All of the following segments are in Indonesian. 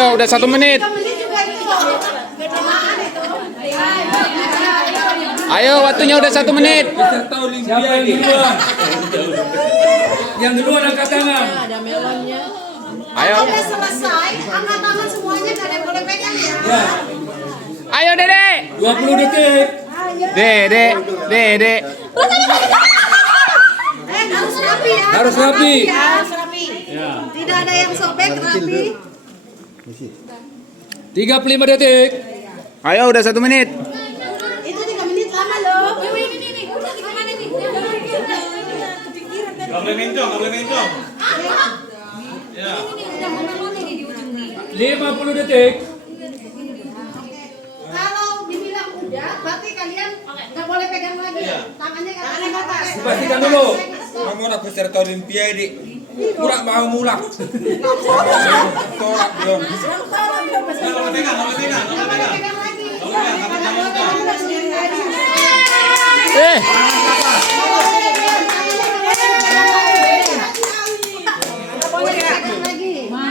Ayo, udah 1 menit. Ayo, waktunya udah 1 menit. Peserta Olimpiade yang duluan angkat tangan. Ada melonnya. Ayo. Udah selesai, angkat tangan semuanya, gak ada yang boleh pegang ya. Ya, Ayo, Dede. 20 detik. Dede. Harus rapi ya. Harus rapi. Harus rapi. Tidak ada yang sobek, rapi. 35 detik. Ayo, udah 1 menit. Itu 3 menit lama loh. Ini udah gimana nih? Kepikiran tadi. Nggak boleh mencong. Ya. Udah mau melonnya di ujung nih. 50 detik. Kalau dibilang udah, berarti kalian nggak boleh pegang lagi. Tangannya ke atas. Dipastikan dulu. Kamu nak peserta Olimpiade, kurang mau mulak. Tolak dong. Nggak boleh pegang. Nggak boleh pegang lagi.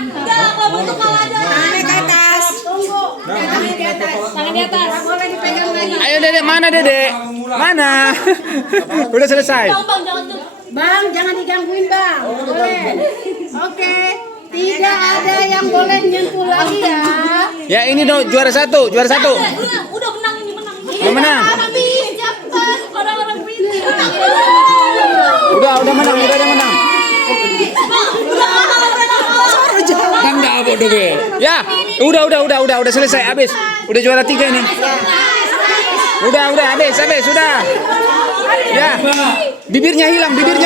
Enggak, kalau bentuk kalah aja. Tangannya ke atas. Tunggu. Tangannya di atas. Tangan di atas. Nggak boleh dipegang lagi. Ayo, Dede. Mana, Dede? Mana? Udah selesai. Bang, jangan tuh. Bang, jangan digangguin bang. Boleh. Oke. Tidak ada yang boleh nyentuh lagi ya. Ya, ini dong juara 1. Udah menang ini, menang. Udah menang. Tapi cepat. Orang-orang pintar. Udah menang. Kan enggak apa dong. Ya, udah selesai, habis. Udah juara 3 ini. Udah, habis, udah. Ya, bibirnya hilang. 3, 2,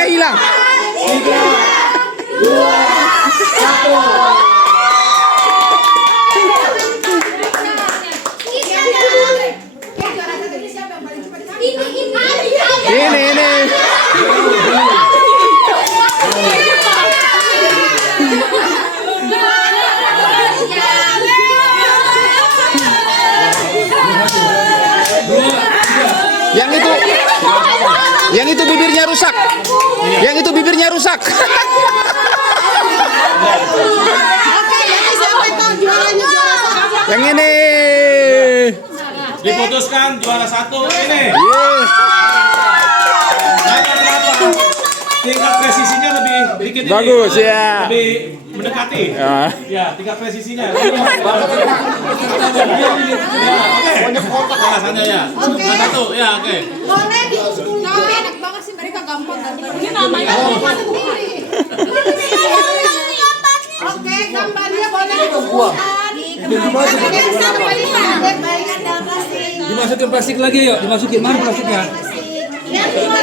1. Ini. Yang itu bibirnya rusak. Oke, jadi siapa itu juaranya juara satu? Yang ini. Diputuskan juara 1 ini. Yeay. Nanya berapa? Tingkat presisinya lebih dikit ini. Bagus, ya. Lebih mendekati. Ya. Ya, tingkat presisinya. Ya, oke. Alasannya ya. Oke. Nah, 1, ya, oke. Boleh diusulkan. Tapi enak banget sih, mereka gampang kan. Ini namanya Sendiri. Oke, gambarnya boleh diusulkan. Kalian sampai baik dalam plastik. Dimasukin plastik lagi yuk. Dimasukin mana plastiknya? Yang